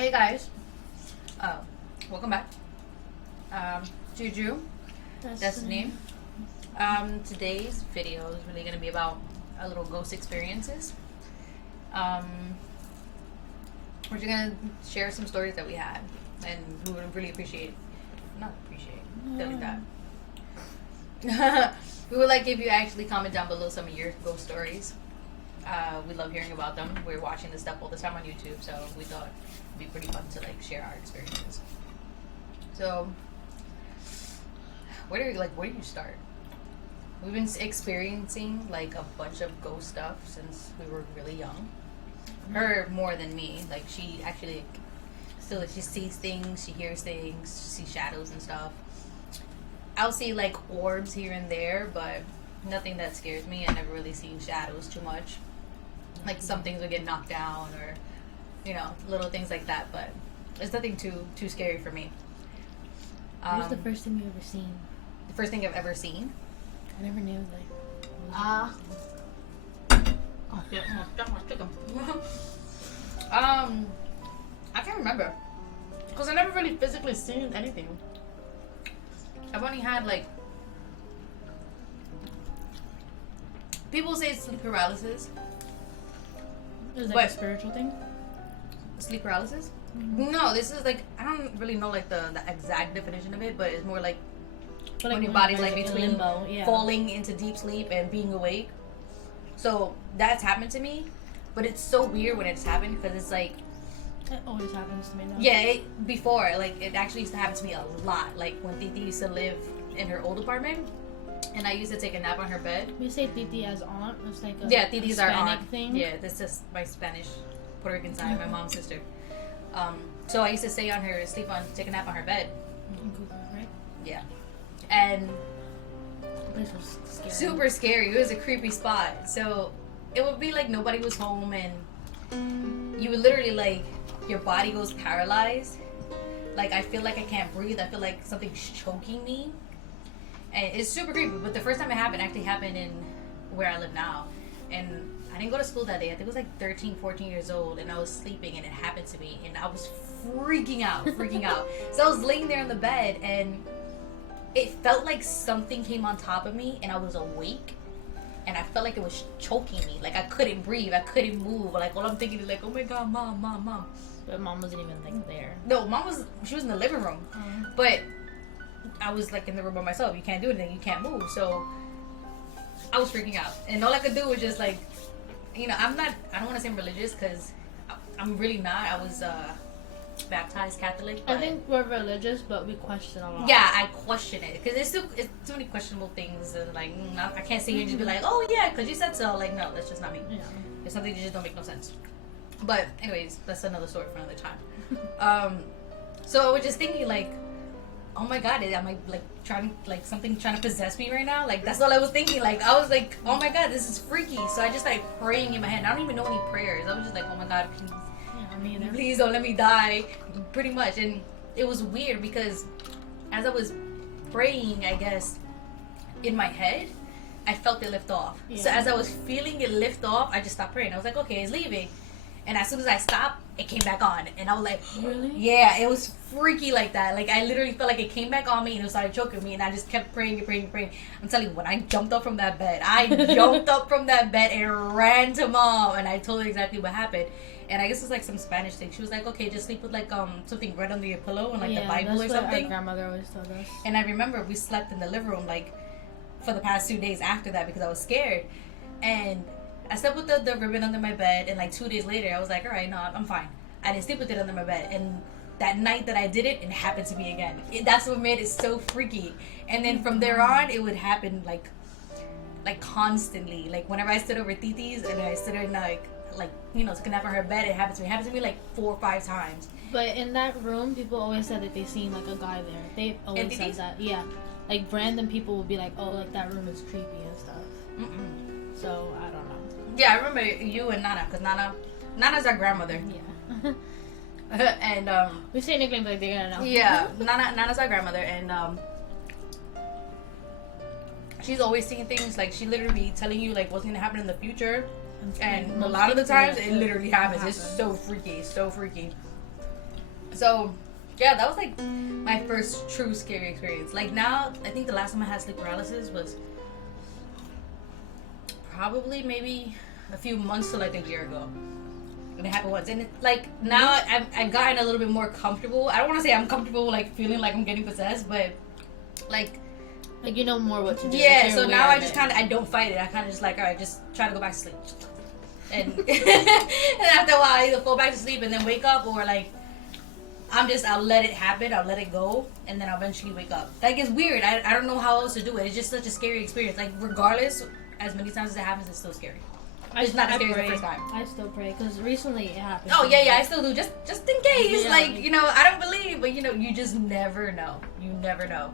Hey guys, welcome back. Juju, Destiny. Today's video is really going to be about a little ghost experiences. We're just going to share some stories that we had, and we would really delete that. We would like if you actually comment down below some of your ghost stories. We love hearing about them. We're watching this stuff all the time on YouTube, so we thought it'd be pretty fun to share our experiences. So, where do you start? We've been experiencing a bunch of ghost stuff since we were really young. Her more than me. She actually she sees things, she hears things, she sees shadows and stuff. I'll see orbs here and there, but nothing that scares me. I never really seen shadows too much. Some things would get knocked down or little things like that, but it's nothing too scary for me. What was the first thing you ever seen? The first thing I've ever seen? I never knew Oh shit, almost took him. I can't remember because I never really physically seen anything. I've only had people say sleep paralysis. Is it a spiritual thing? Sleep paralysis? Mm-hmm. No, this is I don't really know the exact definition of it, but it's more But when your body's between limbo, yeah. falling into deep sleep and being awake. So that's happened to me, but it's so weird when it's happened because it's It always happens to me though. yeah, before it actually used to happen to me a lot. When Titi used to live in her old apartment, and I used to take a nap on her bed. We say Titi as aunt. It's Titi's a our Hispanic aunt thing. Yeah, this is my Spanish Puerto Rican side, my mom's sister. So I used to take a nap on her bed. In Cuba, right? Yeah, and The place was scary. super scary. It was a creepy spot. So it would be nobody was home, and you would literally your body goes paralyzed. I feel I can't breathe. I feel something's choking me, and it's super creepy. But the first time it actually happened in where I live now, and I didn't go to school that day. I think it was 13, 14 years old, and I was sleeping, and it happened to me, and I was freaking out. So I was laying there on the bed, and it felt like something came on top of me, and I was awake, and I felt like it was choking me. I couldn't breathe, I couldn't move. All I'm thinking is oh my god, mom. But mom wasn't even there. No, she was in the living room, but I was in the room by myself. You can't do anything, you can't move. So I was freaking out, and all I could do was just I don't want to say I'm religious because I'm really not. I was baptized Catholic. I think we're religious, but we question a lot. Yeah, I question it because it's too many questionable things, and I can't sit here and just be oh yeah, because you said so. No, that's just not me. Yeah. It's something that just don't make no sense. But anyways, that's another story for another time. So I was just thinking oh my god, am I trying to possess me right now? That's all I was thinking. I was oh my god, this is freaky. So I just started praying in my head. I don't even know any prayers. I was just oh my god, please don't let me die, pretty much. And it was weird because as I was praying, I guess in my head, I felt it lift off. Yeah. So as I was feeling it lift off, I just stopped praying. I was okay, it's leaving. And as soon as I stopped, it came back on. And I was really? Yeah, it was freaky like that. I literally felt it came back on me and it started choking me. And I just kept praying. I'm telling you, when I jumped up from that bed, and ran to mom. And I told her exactly what happened. And I guess it's some Spanish thing. She was okay, just sleep with something red under your pillow and the Bible or something. That's what our grandmother always told us. And I remember we slept in the living room for the past 2 days after that because I was scared. And I slept with the ribbon under my bed, and 2 days later I was all right, no, I'm fine. I didn't sleep with it under my bed, and that night that I did it, it happened to me again. That's what made it so freaky. And then from there on, it would happen constantly. Whenever I stood over Titi's and I stood in took a nap on her bed, it happened to me. It happened to me 4 or 5 times. But in that room, people always said that they seen a guy there. They always said that. Yeah, random people would be oh, that room is creepy and stuff. Mm-mm. So I don't know. Yeah, I remember you and Nana, because Nana's our grandmother. Yeah. And we say nicknames they're gonna know. Yeah, Nana's our grandmother, and she's always seeing things. She literally be telling you what's gonna happen in the future, and a lot of the times it literally happens. It's so freaky, so freaky. So, yeah, that was like my first true scary experience. Like now, I think the last time I had sleep paralysis was probably maybe a few months to like a year ago. And it happened once. And like now I've gotten a little bit more comfortable. I don't want to say I'm comfortable like feeling like I'm getting possessed, but like you know more what to do. Yeah, so now I just kind of, I don't fight it. I kind of just like, all right, just try to go back to sleep. And, and after a while, I either fall back to sleep and then wake up, or like, I'll let it happen. I'll let it go. And then I'll eventually wake up. Like, it's weird. I don't know how else to do it. It's just such a scary experience. Like, regardless, as many times as it happens, it's still scary. It's not as scary as the first time. I still pray, because recently it happened. Oh, yeah, I still do. Just in case. Yeah, like, you know, I don't believe, but, you know, you just never know. You never know.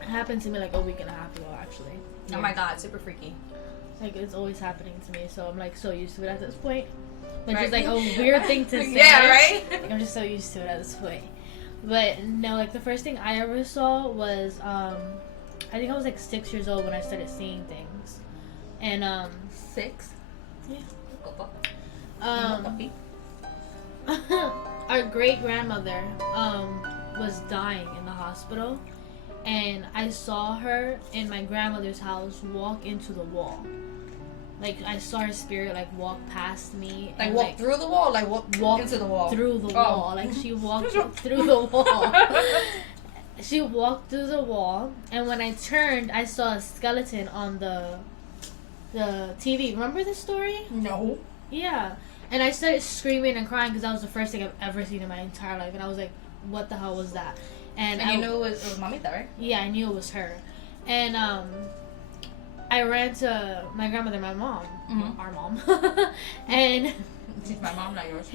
It happened to me like a week and a half ago, actually. Oh my god, super freaky. Like, it's always happening to me, so I'm like so used to it at this point. Which Right. is like a weird thing to say. Yeah, right? Like, I'm just so used to it at this point. But no, like the first thing I ever saw was I think I was like 6 years old when I started seeing things. And 6? Yeah. Our great grandmother was dying in the hospital, and I saw her in my grandmother's house walk into the wall. Like, I saw her spirit like walk past me. Like and, walk through the wall, like walk into the wall. Through the wall. Like, she walked through the wall. She walked through the wall, and when I turned, I saw a skeleton on the TV. Remember this story? No. Yeah. And I started screaming and crying because that was the first thing I've ever seen in my entire life, and I was like, what the hell was that? And you knew it was Mamita, right? Yeah, I knew it was her. And I ran to my grandmother, my mom, our mom, and she's my mom, not yours.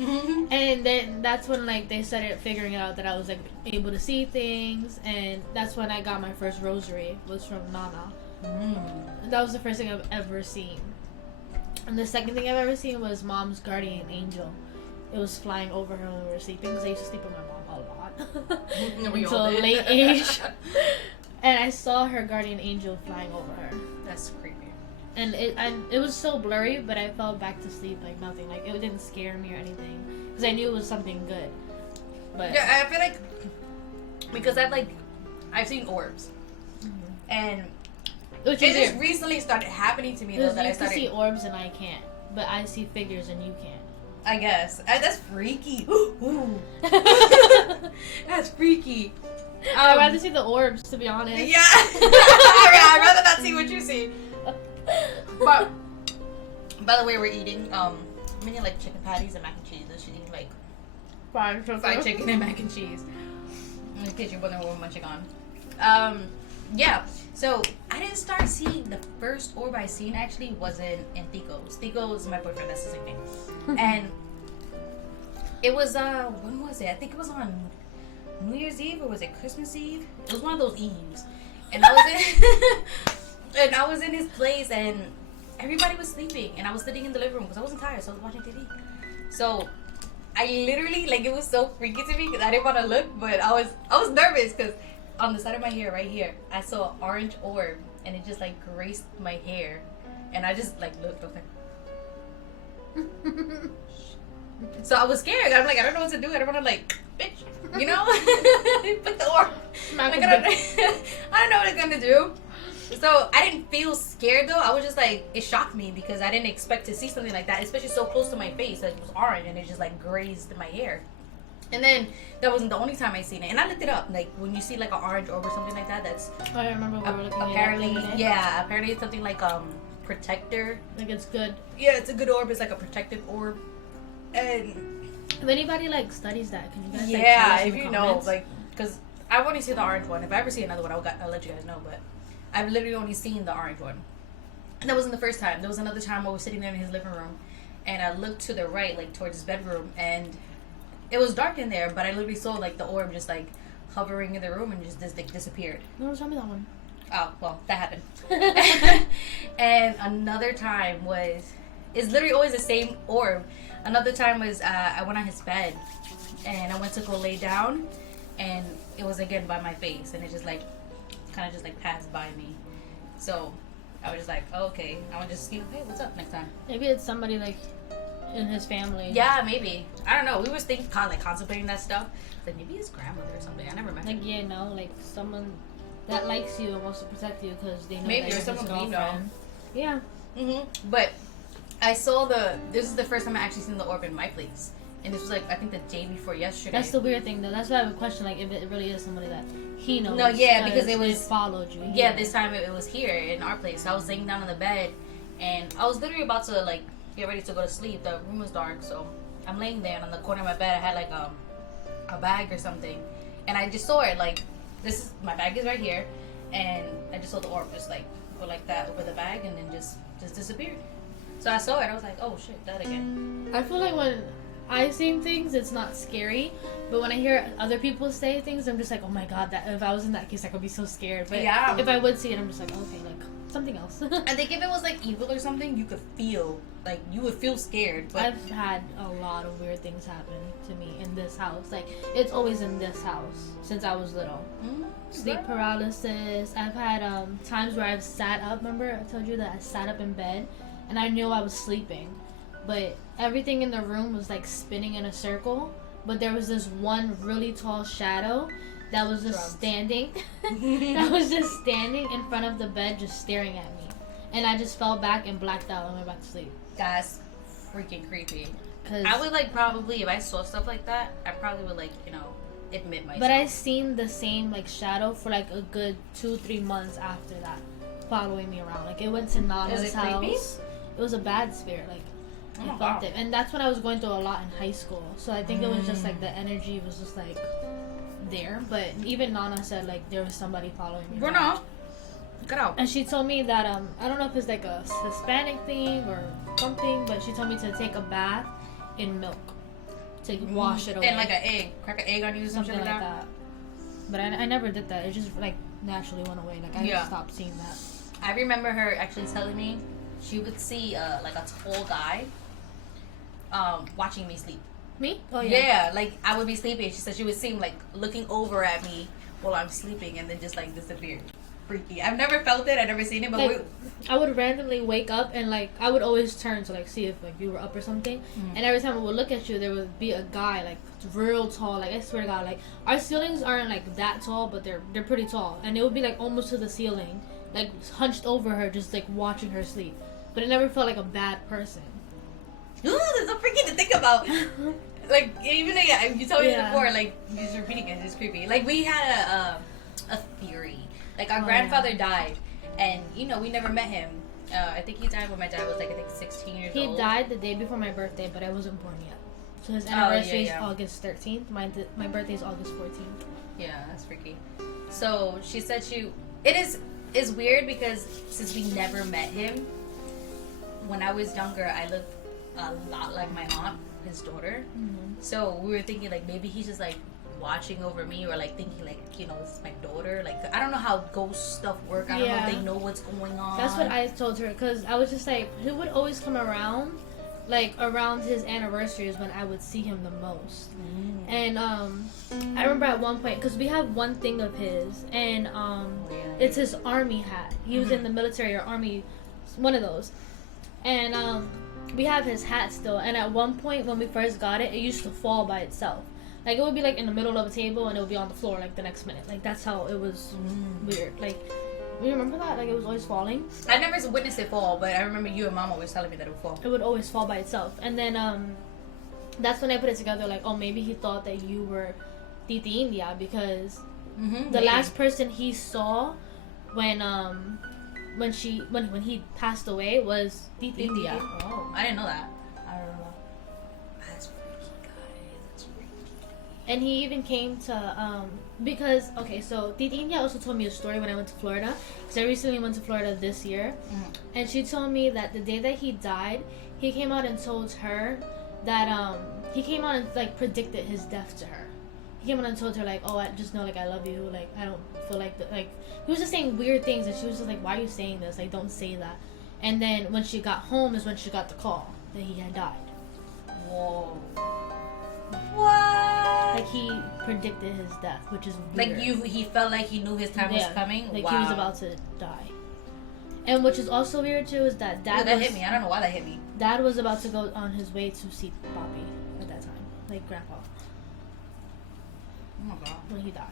and then that's when like they started figuring out that I was like able to see things, and that's when I got my first rosary, was from Nana. That was the first thing I've ever seen. And the second thing I've ever seen was Mom's guardian angel. It was flying over her when we were sleeping, because I used to sleep with my mom a lot until a late age. And I saw her guardian angel flying over her. That's creepy. And it was so blurry, but I fell back to sleep like nothing. Like, it didn't scare me or anything, because I knew it was something good. But yeah, I feel like because I've seen orbs, and it just recently started happening to me though that I started. You see orbs and I can't, but I see figures and you can't. I guess that's freaky. Ooh. That's freaky. I'd rather see the orbs, to be honest. Yeah. I'd rather not see what you see. But by the way, we're eating I'm eating like chicken patties and mac and cheese. And she's eating like fried chicken and mac and cheese. In case you're wondering what we're munching on. Yeah. So I didn't start seeing, the first orb I seen actually was in Tico's. Tico is my boyfriend. That's his nickname. And it was when was it? I think it was on New Year's Eve, or was it Christmas Eve? It was one of those Eves. And I was in his place, and everybody was sleeping, and I was sitting in the living room because I wasn't tired, so I was watching TV. So I literally, like, it was so freaky to me because I didn't want to look, but I was nervous because on the side of my hair right here, I saw an orange orb, and it just like graced my hair, and I just like looked. I was like, so I was scared. I'm like, I don't know what to do. I don't want to like, bitch, you know, put the orb. Like, I don't know what it's gonna do. So I didn't feel scared though. I was just like, it shocked me because I didn't expect to see something like that, especially so close to my face. Like, it was orange and it just like grazed my hair. And then that wasn't the only time I seen it. And I looked it up. Like, when you see like an orange orb or something like that, that's I remember we were looking apparently at it. Yeah, apparently it's something like protector. Like, it's good. Yeah, it's a good orb. It's like a protective orb. And if anybody like studies that, can you guys like, yeah, tell us in if the you comments? know, like, because I've only seen the orange one. If I ever see another one, I'll let you guys know. But I've literally only seen the orange one. And that wasn't the first time. There was another time I was sitting there in his living room, and I looked to the right, like towards his bedroom, and it was dark in there, but I literally saw like the orb just like hovering in the room and just like disappeared. No, tell me that one. Oh, well, that happened. And another time it's literally always the same orb. Another time was I went on his bed, and I went to go lay down, and it was again by my face, and it just like kind of just like passed by me. So I was just like, oh, okay, I would just, hey, what's up next time? Maybe it's somebody like in his family. Yeah, maybe. I don't know. We were thinking, contemplating that stuff. Like maybe his grandmother or something. I never met him. Like, yeah, no, like someone that likes you and wants to protect you because they know Maybe, that or you're his someone we know. girlfriend. Yeah. But I saw this is the first time I actually seen the orb in my place. And this was like, I think the day before yesterday. That's the weird thing, though. That's why I would question, like, if it really is somebody that he knows. No, yeah, because it followed you. Yeah, this time it was here in our place. So I was laying down on the bed, and I was literally about to, like, get ready to go to sleep. The room was dark, so I'm laying there, and on the corner of my bed, I had, like, a bag or something. And I just saw it, like, my bag is right here, and I just saw the orb just, like, go like that over the bag, and then just disappeared. So I saw it, I was like, oh, shit, that again. I feel like when I see things, it's not scary, but when I hear other people say things, I'm just like, oh my god, that if I was in that case, I could be so scared. But yeah, if I would see it, I'm just like, okay, like something else. I think if it was like evil or something, you could feel like you would feel scared. But I've had a lot of weird things happen to me in this house. Like, it's always in this house since I was little. Sleep paralysis. I've had times where I've sat up. Remember I told you that I sat up in bed and I knew I was sleeping, but everything in the room was like spinning in a circle, but there was this one really tall shadow that was just standing in front of the bed, just staring at me, and I just fell back and blacked out and went back to sleep. That's freaking creepy. I would like, probably, if I saw stuff like that, I probably would, like, admit myself. But I seen the same like shadow for like a good 2-3 months after that, following me around. Like, it went to Nana's house. Creepy? It was a bad spirit. Like, I felt it. And that's when I was going through a lot in high school. So I think it was just like the energy was just like there. But even Nana said like there was somebody following me. Bruno, get out. And she told me that I don't know if it's like a Hispanic thing or something, but she told me to take a bath in milk to wash it away. And like an egg, crack an egg on you or something like that. But I never did that. It just like naturally went away. Like, I stopped seeing that. I remember her actually telling me she would see like a tall guy watching me sleep. Me? Oh yeah. Yeah, like I would be sleeping. She said she would see him like looking over at me while I'm sleeping and then just like disappear. Freaky. I've never felt it. I've never seen it, but like, I would randomly wake up and like I would always turn to like see if like you were up or something. And every time I would look at you, there would be a guy like real tall. Like, I swear to God, like our ceilings aren't like that tall, but they're pretty tall, and it would be like almost to the ceiling, like hunched over her, just like watching her sleep. But it never felt like a bad person. Ooh, that's so freaky to think about. Like, even though you told me before, like, you're just repeating it, it's creepy. Like, we had a theory. Like, our grandfather died, and, we never met him. I think he died when my dad was, like, I think 16 years old. He died the day before my birthday, but I wasn't born yet. So his anniversary is August 13th. My birthday is August 14th. Yeah, that's freaky. So, she said it's weird because since we never met him, when I was younger, I looked a lot like my aunt, his daughter. So we were thinking like maybe he's just like watching over me, or like thinking like this is my daughter. Like, I don't know how ghost stuff work. I don't know if they know what's going on. That's what I told her, because I was just like, he would always come around like around his anniversaries when I would see him the most. And I remember at one point, because we have one thing of his, and it's his army hat. He was in the military or army, one of those. And we have his hat still, and at one point when we first got it, it used to fall by itself. Like, it would be like in the middle of a table and it would be on the floor like the next minute. Like, that's how it was weird. Like, you remember that? Like, it was always falling. I never witnessed it fall, but I remember you and Mom always telling me that it would fall. It would always fall by itself. And then that's when I put it together, like, oh, maybe he thought that you were Titi India, because the last person he saw when he passed away was Titi India. Oh, I didn't know that. I don't know. That's freaky, guys. That's freaky. And he even came to because so Titi India also told me a story when I went to Florida, because I recently went to Florida this year, and she told me that the day that he died, he came out and told her that he came out and like predicted his death to her. He came out and told her like, oh, I just know, like, I love you, like, I don't feel like like, he was just saying weird things, and she was just like, why are you saying this? Like, don't say that. And then when she got home is when she got the call that he had died. Whoa. What? Like, he predicted his death, which is weird. Like, he felt like he knew his time was coming? Like, he was about to die. And which is also weird too is that that hit me. I don't know why that hit me. Dad was about to go on his way to see Bobby at that time, like Grandpa. Oh my god. When he died.